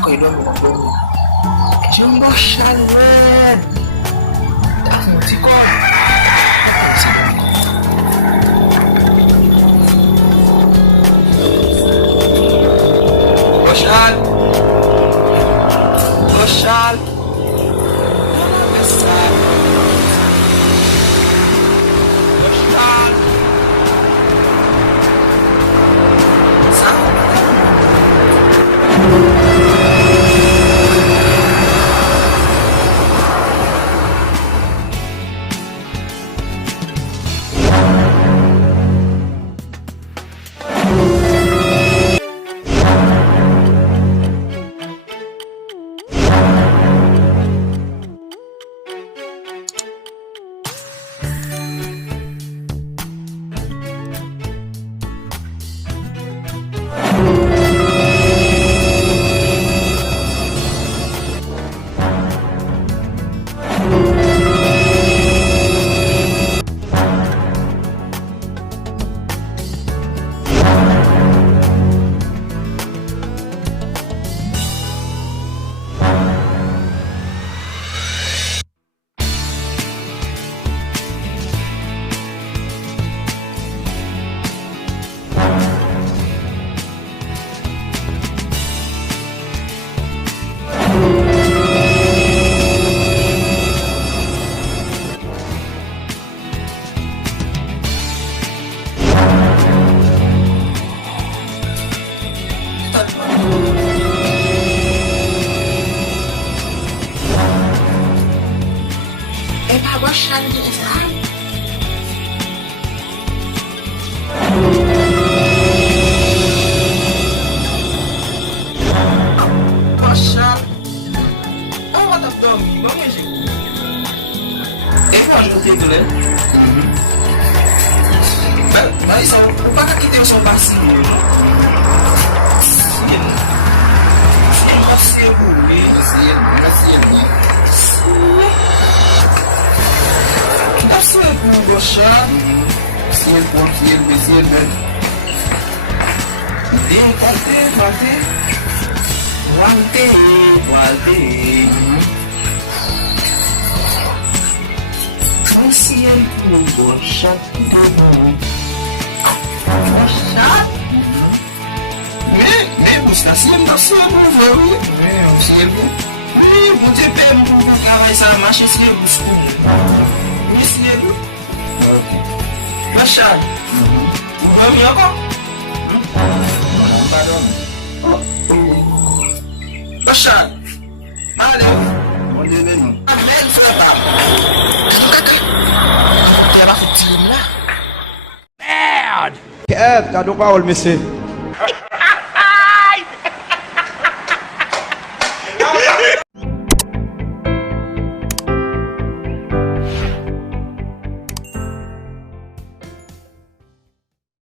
ako yun mo ko. Jumbo Shalwed. Tak musik ko. Boshal. Boshal. Boshal. Boshal di Israel. Boshal. Oh, what up, dog? Bom music. Pode curtir tudo, né? Mas só o paca que tem o seu parceiro. Sim. Sim, você Boshal. Sim, me gusta siempre siervo. Mucho tiempo buscaba esa marcha siervo. Me siervo. Boshal. Vamos logo? Boshal. Valeu. Onde vem? Amém, frata. Bad! كآب تاع دوبا والمسي